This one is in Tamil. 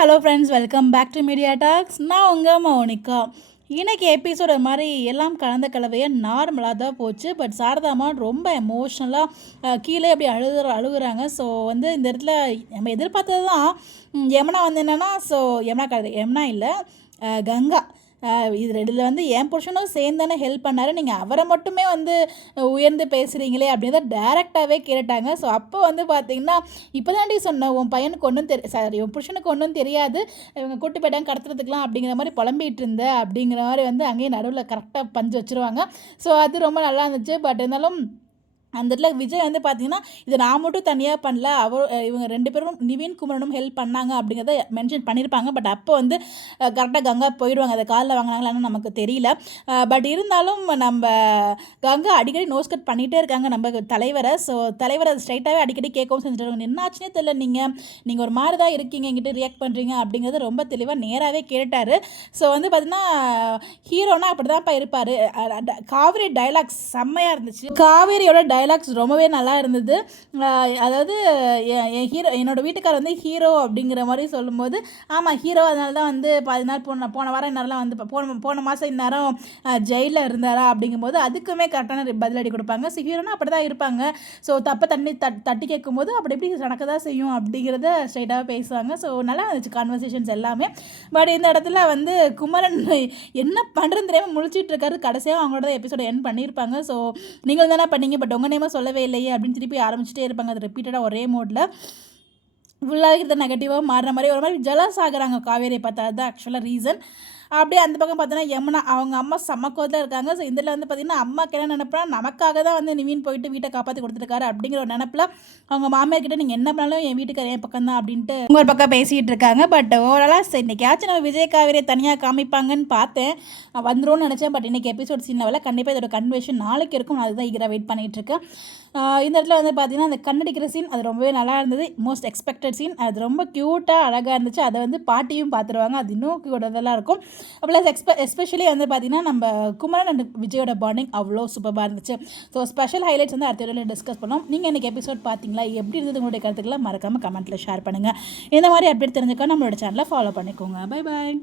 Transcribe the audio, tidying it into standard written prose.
Hello friends, welcome back to media talks. நான் உங்கள் மௌனிகா. இன்றைக்கி எபிசோட் மாதிரி எல்லாம் கலந்த கலவையாக நார்மலாக தான் போச்சு. பட் சாரதாமா ரொம்ப எமோஷ்னலாக கீழே அப்படி அழுகுறாங்க. ஸோ இந்த இடத்துல நம்ம எதிர்பார்த்தது தான். யமுனா என்னென்னா, ஸோ யமுனா இல்லை, கங்கா. இதில் என் புருஷனும் சேர்ந்தானே ஹெல்ப் பண்ணார், நீங்கள் அவரை மட்டுமே உயர்ந்து பேசுகிறீங்களே அப்படின்னு தான் டேரெக்டாகவே கேட்டாங்க. ஸோ அப்போ பார்த்தீங்கன்னா, இப்போ தாண்டி சொன்னேன் உன் பையனுக்கு ஒன்றும் உன் புருஷனுக்கு ஒன்றும் தெரியாது, இவங்க கூட்டு போயிட்டாங்க கடத்துறதுக்குலாம் அப்படிங்கிற மாதிரி புலம்பிகிட்டு இருந்த அப்படிங்கிற மாதிரி அங்கேயே நடுவில் கரெக்டாக பஞ்சு வச்சுருவாங்க. ஸோ அது ரொம்ப நல்லா இருந்துச்சு. பட் இருந்தாலும் அந்த இடத்துல விஜய் பார்த்தீங்கன்னா, இது நான் மட்டும் தனியாக பண்ணல, இவங்க 2 பேரும் நிவின் குமரனும் ஹெல்ப் பண்ணாங்க அப்படிங்கிறத மென்ஷன் பண்ணியிருப்பாங்க. பட் அப்போ கரெக்டாக கங்கா போயிடுவாங்க. அதை காலில் வாங்கினாங்களான்னு நமக்கு தெரியல. பட் இருந்தாலும் நம்ம கங்கா அடிக்கடி நோஸ் கட் பண்ணிகிட்டே இருக்காங்க நம்ம தலைவரை. ஸோ தலைவரை ஸ்ட்ரைட்டாகவே அடிக்கடி கேட்கவும் செஞ்சுட்டு என்னாச்சுன்னே தெரியல, நீங்கள் ஒரு மாதிரி தான் இருக்கீங்க, எங்கிட்ட ரியாக்ட் பண்ணுறீங்க அப்படிங்கிறது ரொம்ப தெளிவாக நேராகவே கேட்டார். ஸோ பார்த்தீங்கன்னா, ஹீரோனா அப்படி தான்ப்பா இருப்பார். காவேரி டைலாக்ஸ் செம்மையாக இருந்துச்சு. காவேரியோட டைலாக்ஸ் ரொம்பவே நல்லா இருந்தது. அதாவது என்னோடய வீட்டுக்கார் ஹீரோ அப்படிங்கிற மாதிரி சொல்லும்போது, ஆமாம் ஹீரோ, அதனால தான் பாதி நாள் போன வாரம் இந்நேரம்லாம் போன மாதம் இந்நேரம் ஜெயிலில் இருந்தாரா அப்படிங்கும்போது அதுக்குமே கரெக்டான பதிலடி கொடுப்பாங்க. ஸோ ஹீரோனா அப்படி தான் இருப்பாங்க. ஸோ தப்பை தட்டி கேட்கும்போது அப்படி எப்படி நடக்க தான் செய்யும் அப்படிங்கிறத ஸ்ட்ரைட்டாக பேசுவாங்க. ஸோ நல்லா இருந்துச்சு கான்வர்சேஷன்ஸ் எல்லாமே. பட் இந்த இடத்துல குமரன் என்ன பண்ணுறதுன்னு தெரியாமல் முழிச்சிட்டு இருக்காரு. கடைசியாக அவங்களோட எபிசோட என் பண்ணியிருப்பாங்க. ஸோ நீங்கள் தானே பண்ணீங்க, பட் உங்கள் நேமாக சொல்லவே இல்லையே அப்படின்னு திருப்பி ஆரம்பிச்சுட்டே இருப்பாங்க. அது ரிப்பீட்டடாக ஒரே மோடில் ஃபுல்லாக இருக்கிறத நெகட்டிவாக மாறுற மாதிரி ஒரு மாதிரி ஜலஸ் ஆகுறாங்க காவேரியை பார்த்தா. அதுதான் ஆக்சுவலாக ரீசன். அப்படியே அந்த பக்கம் பார்த்தோன்னா யமுனா அவங்க அம்மா செம்மக்கோதான் இருக்காங்க. ஸோ இதில் பார்த்திங்கன்னா, அம்மாவுக்கு என்ன நினைப்பா, நமக்காக தான் நிவின் போயிட்டு வீட்டை காப்பாற்றி கொடுத்துருக்காரு அப்படிங்கிற ஒரு நினப்பில் அவங்க மாமியார்கிட்ட நீங்கள் என்ன பண்ணாலும் என் வீட்டுக்கார என் பக்கம் தான் அப்படின்ட்டு ஒரு பக்கம் பேசிகிட்டு இருக்காங்க. பட் ஓவராலாக சரி, இன்றைக்காச்சும் நம்ம விஜய் காவேரியை தனியாக காமிப்பாங்கன்னு பார்த்தேன், வந்துடும் நினச்சேன். பட் இன்றைக்கி எபிசோட் சின்னவில் கண்டிப்பாக இதோட கன்வர்ஷன் நாளைக்கு இருக்கும். நான் அதுதான் ஈகராக வெயிட் பண்ணிகிட்ருக்கேன். இந்த இடத்துல பார்த்தீங்கன்னா, அந்த கண்ணடிக்கிற சீன் அது ரொம்பவே நல்லா இருந்தது. Most expected scene. அது ரொம்ப க்யூட்டாக அழகாக இருந்துச்சு. அதை பாட்டியும் பார்த்துருவாங்க, அது இன்னும் க்யூட்டாக இருக்கும். ப்ளஸ் எஸ்பெஷலி பார்த்தீங்கன்னா, நம்ம குமரன் அண்ட் விஜயோட பாண்டிங் அவ்வளோ சூப்பராக இருந்துச்சு. ஸோ ஸ்பெஷல் ஹைலைட்ஸ் அடுத்த வீடியோவில் டிஸ்கஸ் பண்ணோம். நீங்கள் இன்றைக்கி எபிசோட் பார்த்தீங்களா, எப்படி இருந்தது உங்களுடைய கருத்துக்களை மறக்காமல் கமெண்ட்டில் ஷேர் பண்ணுங்கள். இந்த மாதிரி அப்டேட் தெரிஞ்சுக்க நம்மளோட சேனலை ஃபாலோ பண்ணிக்கோங்க. Bye bye.